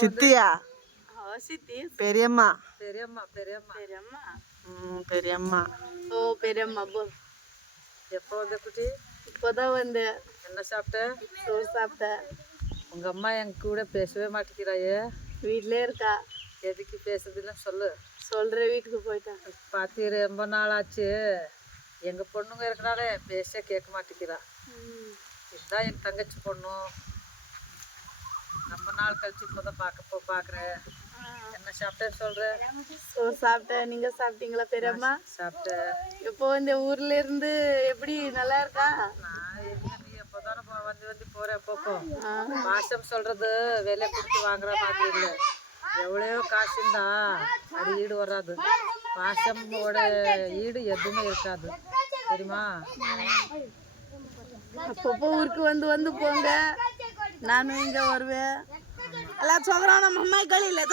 சித்தியா சித்தி பெரியம்மா பெரியம்மா பெரியம்மா பெரியம்மா பெரியம்மா ஓ பெரியம்மா போல் எப்போ வந்த குட்டி? இப்போதான் வந்தேன். என்ன சாப்பிட்ட? சோறு சாப்பிட்டேன். உங்க அம்மா எங்க கூட பேசவே மாட்டேங்கிறாயே. வீட்டிலே இருக்கா. எதுக்கு பேசுறதுன்னு சொல்லு. சொல்கிறேன், வீட்டுக்கு போயிட்டேன். பார்த்து ரொம்ப நாள் ஆச்சு. எங்கள் பொண்ணுங்க இருக்கிறாளே பேச கேட்க மாட்டேங்கிறா. இதுதான் என் தங்கச்சி பொண்ணு. ரொம்ப நாள் கழிச்சு இப்போதான் பார்க்குறேன். என்ன சாப்பிட்டேன்னு சொல்கிறேன். சோறு சாப்பிட்டேன். நீங்கள் சாப்பிட்டீங்களா பெரியம்மா? சாப்பிட்டேன். இப்போ இந்த ஊர்ல இருந்து எப்படி நல்லா இருக்கா? நான் எப்போதானே வந்து போகிறேன். அப்பப்போ பாசம் சொல்கிறது விலை கொடுத்து வாங்குற மாதிரி இல்லை. எவ்வளோ காசு இருந்தா அது ஈடு வராது. பாசமோட ஈடு எதுவுமே இருக்காது, தெரியுமா? அப்பப்போ ஊருக்கு வந்து போங்க, நானும் இங்கே வருவேன். எல்லாம் சொல்கிறான் நம்ம அம்மா களியில்